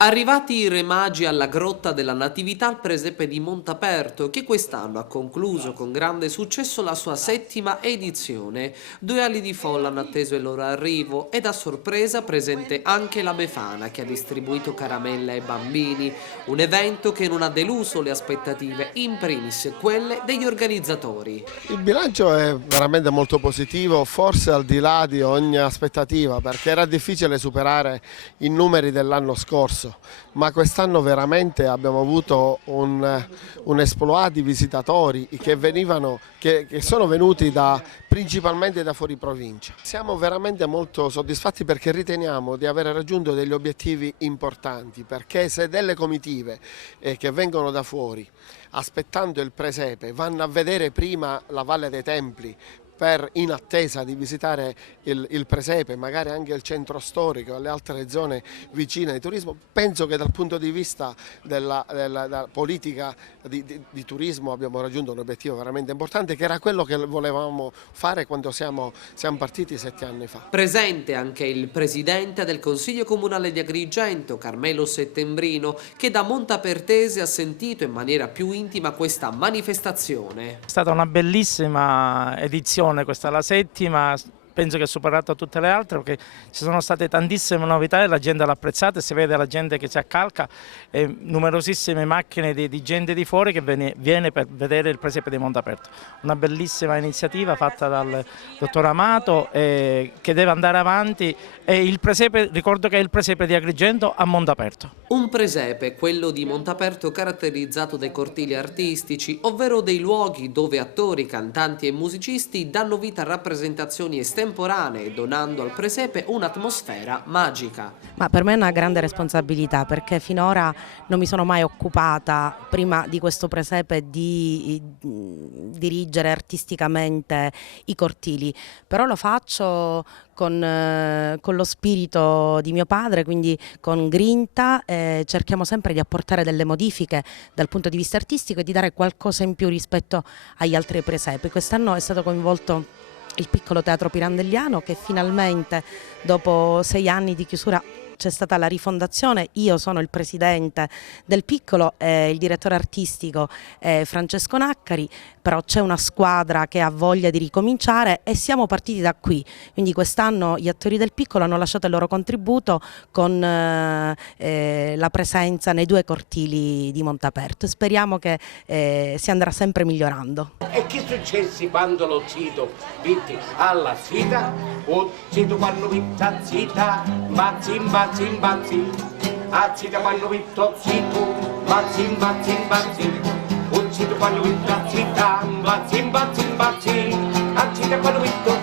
Arrivati i Re Magi alla Grotta della Natività al presepe di Montaperto, che quest'anno ha concluso con grande successo la sua 7ª edizione. 2 ali di folla hanno atteso il loro arrivo ed a sorpresa presente anche la Befana, che ha distribuito caramelle ai bambini. Un evento che non ha deluso le aspettative, in primis quelle degli organizzatori. Il bilancio è veramente molto positivo, forse al di là di ogni aspettativa, perché era difficile superare i numeri dell'anno scorso. Ma quest'anno veramente abbiamo avuto un esploit di visitatori che sono venuti principalmente da fuori provincia. Siamo veramente molto soddisfatti perché riteniamo di aver raggiunto degli obiettivi importanti, perché se delle comitive che vengono da fuori aspettando il presepe vanno a vedere prima la Valle dei Templi in attesa di visitare il presepe, magari anche il centro storico e le altre zone vicine di turismo, penso che dal punto di vista della politica di turismo abbiamo raggiunto un obiettivo veramente importante, che era quello che volevamo fare quando siamo partiti 7 anni fa. Presente anche il presidente del Consiglio Comunale di Agrigento, Carmelo Settembrino, che da Montapertese ha sentito in maniera più intima questa manifestazione. È stata una bellissima edizione. Questa è la 7ª, penso che ha superato tutte le altre perché ci sono state tantissime novità e la gente l'ha apprezzata, si vede la gente che si accalca e numerosissime macchine di gente di fuori che viene per vedere il presepe di Montaperto. Una bellissima iniziativa fatta dal dottor Amato che deve andare avanti e il presepe, ricordo che è il presepe di Agrigento a Montaperto. Un presepe, quello di Montaperto, caratterizzato dai cortili artistici, ovvero dei luoghi dove attori, cantanti e musicisti danno vita a rappresentazioni estemporanee, donando al presepe un'atmosfera magica. Ma per me è una grande responsabilità, perché finora non mi sono mai occupata, prima di questo presepe, di dirigere artisticamente i cortili, però lo faccio con lo spirito di mio padre, quindi con grinta. Cerchiamo sempre di apportare delle modifiche dal punto di vista artistico e di dare qualcosa in più rispetto agli altri presepi. Quest'anno è stato coinvolto il piccolo teatro pirandelliano, che finalmente dopo 6 anni di chiusura c'è stata la rifondazione. Io sono il presidente del piccolo, il direttore artistico è Francesco Naccari, però c'è una squadra che ha voglia di ricominciare e siamo partiti da qui. Quindi quest'anno gli attori del piccolo hanno lasciato il loro contributo con la presenza nei 2 cortili di Montaperto e speriamo che si andrà sempre migliorando. E che successe quando lo zito vitti alla sfida? O zito quando vitta zita, bazzi, bazzi, bazzi. A zita quando vitto zito, bazzi, bazzi, bazzi. O zito quando vitta zita, bazzi, bazzi, bazzi. A zita quando vitto